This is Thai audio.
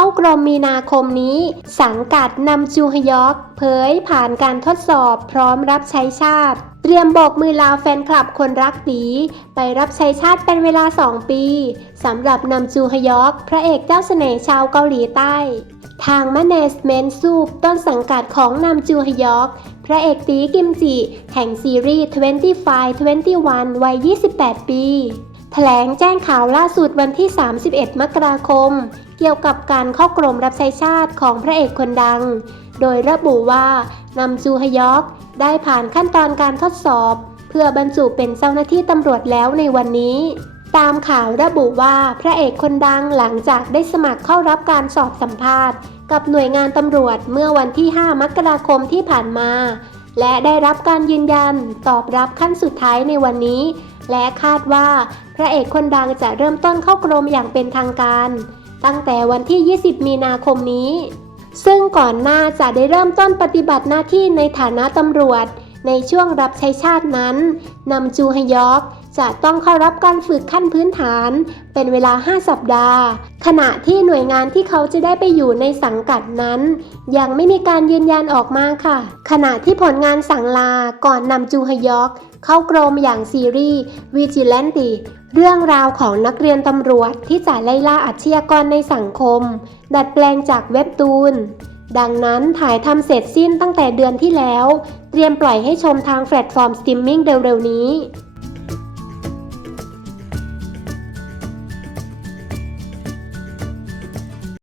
เข้ากรมมีนาคมนี้ สังกัดนำจูฮยอกเผยผ่านการทดสอบพร้อมรับใช้ชาติ เตรียมโบกมือลาแฟนคลับคนรักตีไปรับใช้ชาติเป็นเวลา 2 ปีสำหรับนำจูฮยอกพระเอกเจ้าเสน่ห์ชาวเกาหลีใต้ ทาง Management ซูปต้นสังกัดของนำจูฮยอกพระเอกตีกิมจิ แห่งซีรีส์ 25 21 วัย 28 ปี แถลงแจ้งข่าวล่าสุดวันที่ 31 มกราคม เกี่ยวกับการเข้ากรมรับใช้ชาติของพระเอกคนดัง โดยระบุว่านำจูฮยอกได้ผ่านขั้นตอนการทดสอบ เพื่อบรรจุเป็นเจ้าหน้าที่ตำรวจแล้วในวันนี้ ตามข่าวระบุว่าพระเอกคนดังหลังจากได้สมัครเข้ารับการสอบสัมภาษณ์ กับหน่วยงานตำรวจเมื่อวันที่ 5 มกราคมที่ผ่านมา และได้รับการยืนยันตอบรับขั้นสุดท้ายในวันนี้ และคาดว่า พระเอกคนดังจะเริ่มต้นเข้ากรมอย่างเป็นทางการ ตั้งแต่วันที่ 20 มีนาคมนี้ ซึ่งก่อนหน้าจะได้เริ่มต้นปฏิบัติหน้าที่ในฐานะตำรวจ ในช่วงรับใช้ชาตินั้นนำจูฮยอกจะต้องเข้ารับการฝึกขั้นพื้นฐาน เป็นเวลา 5 สัปดาห์ ขณะที่หน่วยงานที่เขาจะได้ไปอยู่ในสังกัดนั้น ยังไม่มีการยืนยันออกมาค่ะ ขณะที่ผลงานสั่งลาก่อนนำจูฮยอกเข้ากรมอย่างซีรีส์ Vigilante เรื่องราวของนักเรียนตำรวจที่จะไล่ล่าอาชญากรในสังคม ดัดแปลงจากเว็บตูน ดังนั้นถ่ายทำเสร็จสิ้นตั้งแต่เดือนที่แล้ว เตรียมปล่อยให้ชมทางแพลตฟอร์มสตรีมมิ่งเร็วๆนี้